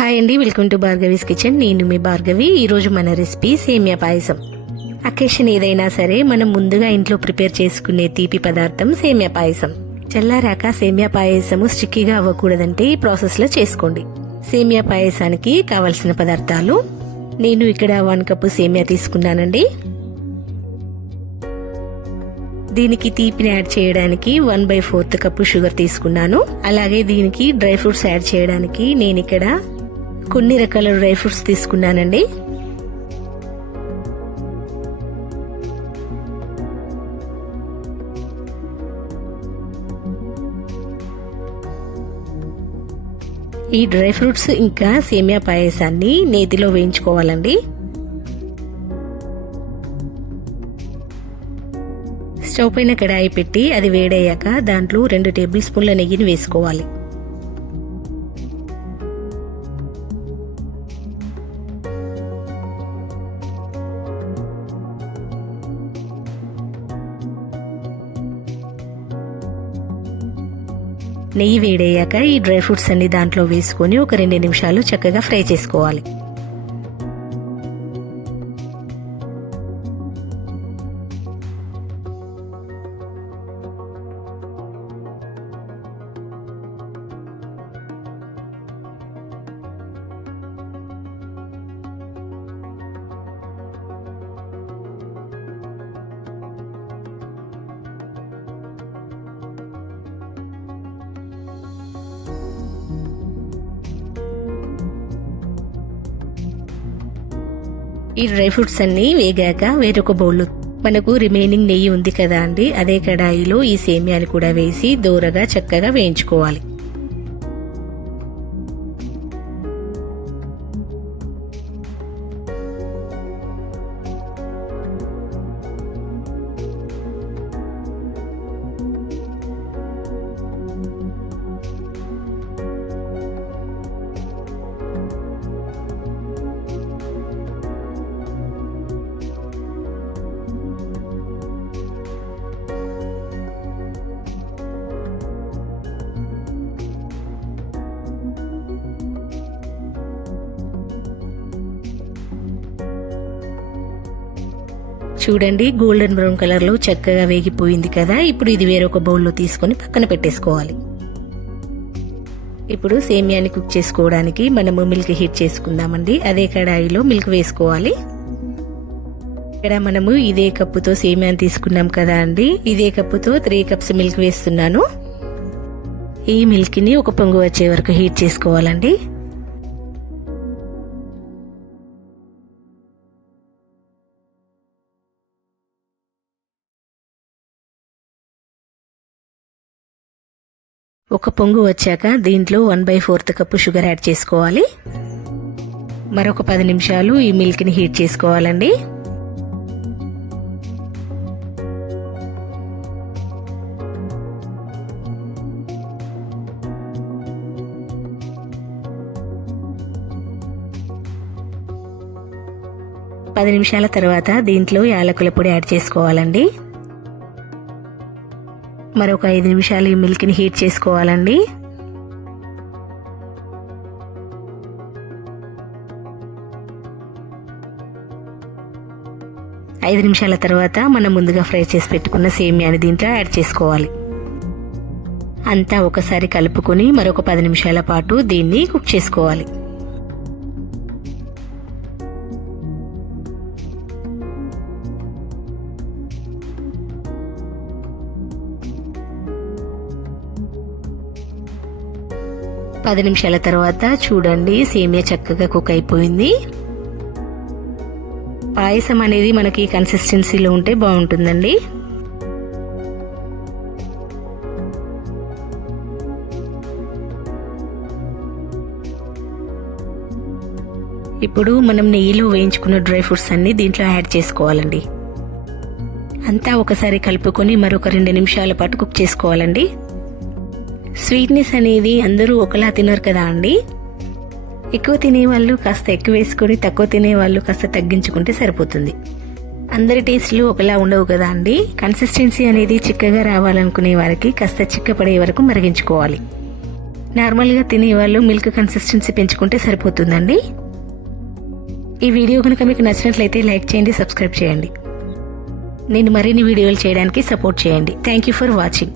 Hi అండి, welcome to Bhargavi's kitchen. నేను మీ భార్గవి. ఈరోజు మన రెసిపీ సేమియా పాయసం. అకేషన్ ఏదైనా సరే మనం ముందుగా ఇంట్లో ప్రిపేర్ చేసుకునే తీపి పదార్థం సేమియా పాయసం. చల్లారాక సేమియా పాయసము స్టిక్కీగా అవ్వకూడదంటే ఈ ప్రాసెస్ లో చేసుకోండి. సేమియా పాయసానికి కావలసిన పదార్థాలు: నేను ఇక్కడ 1 కప్పు సేమియా తీసుకున్నానండి. దీనికి తీపిని యాడ్ చేయడానికి 1/4 కప్పు షుగర్ తీసుకున్నాను. అలాగే దీనికి డ్రై ఫ్రూట్స్ యాడ్ చేయడానికి నేను ఇక్కడ కొన్ని రకాల డ్రై ఫ్రూట్స్ తీసుకున్నానండి. ఈ డ్రై ఫ్రూట్స్ ఇంకా సేమియా పాయసాన్ని నేతిలో వేయించుకోవాలండి. స్టవ్ పైన కడాయి పెట్టి అది వేడయ్యాక దాంట్లో 2 టేబుల్ స్పూన్ల నెయ్యిని వేసుకోవాలి. నెయ్యి వేడయ్యాక ఈ డ్రై ఫ్రూట్స్ అన్ని దాంట్లో వేసుకొని ఒక 2 నిమిషాలు చక్కగా ఫ్రై చేసుకోవాలి. ఈ డ్రై ఫ్రూట్స్ అన్ని వేగాక వేరొక బౌల్లో మనకు రిమైనింగ్ నెయ్యి ఉంది కదా అండి, అదే కడాయిలో ఈ సేమియాని కూడా వేసి దోరగా చక్కగా వేయించుకోవాలి. చూడండి, గోల్డెన్ బ్రౌన్ కలర్ లో చక్కగా వేగిపోయింది కదా. ఇప్పుడు ఇది వేరొక బౌల్లో తీసుకొని పక్కన పెట్టేసుకోవాలి. ఇప్పుడు సేమియాని కుక్ చేసుకోవడానికి మనము మిల్క్ హీట్ చేసుకుందామండి. అదే కడాయిలో మిల్క్ వేసుకోవాలి. ఇక్కడ మనము ఇదే కప్పుతో సేమియాని తీసుకున్నాం కదా అండి, ఇదే కప్పుతో 3 కప్స్ మిల్క్ వేస్తున్నాను. ఈ మిల్క్ ని ఒక పొంగు వచ్చే వరకు హీట్ చేసుకోవాలండి. ఒక పొంగు వచ్చాక దీంట్లో 1/4 కప్పు షుగర్ యాడ్ చేసుకోవాలి. మరొక 10 నిమిషాలు ఈ మిల్క్ ని హీట్ చేసుకోవాలండి. పది నిమిషాల తర్వాత దీంట్లో యాలకుల పొడి యాడ్ చేసుకోవాలండి. మరొక 5 నిమిషాలు ఈ మిల్క్ ని హీట్ చేసుకోవాలండి. ఐదు నిమిషాల తర్వాత మనం ముందుగా ఫ్రై చేసి పెట్టుకున్న సేమియాని దీంట్లో యాడ్ చేసుకోవాలి. అంతా ఒకసారి కలుపుకొని మరొక 10 నిమిషాల పాటు దీన్ని కుక్ చేసుకోవాలి. పది నిమిషాల తర్వాత చూడండి, సేమియా చక్కగా కుక్ అయిపోయింది. పాయసం అనేది మనకి కన్సిస్టెన్సీలో ఉంటే బాగుంటుందండి. ఇప్పుడు మనం నెయ్యిలో వేయించుకున్న డ్రై ఫ్రూట్స్ అన్ని దీంట్లో యాడ్ చేసుకోవాలండి. అంతా ఒకసారి కలుపుకొని మరొక 2 నిమిషాల పాటు కుక్ చేసుకోవాలండి. స్వీట్నెస్ అనేది అందరూ ఒకలా తినరు కదా అండి. ఎక్కువ తినేవాళ్ళు కాస్త ఎక్కువ వేసుకొని, తక్కువ తినేవాళ్ళు కాస్త తగ్గించుకుంటే సరిపోతుంది. అందరి టేస్ట్లు ఒకలా ఉండవు కదా అండి. కన్సిస్టెన్సీ అనేది చిక్కగా రావాలనుకునే వారికి కాస్త చిక్కపడే వరకు మరిగించుకోవాలి. నార్మల్గా తినేవాళ్ళు మిల్క్ కన్సిస్టెన్సీ పెంచుకుంటే సరిపోతుందండి. ఈ వీడియో కనుక మీకు నచ్చినట్లయితే లైక్ చేయండి, సబ్స్క్రైబ్ చేయండి. నేను మరిన్ని వీడియోలు చేయడానికి సపోర్ట్ చేయండి. Thank you for watching.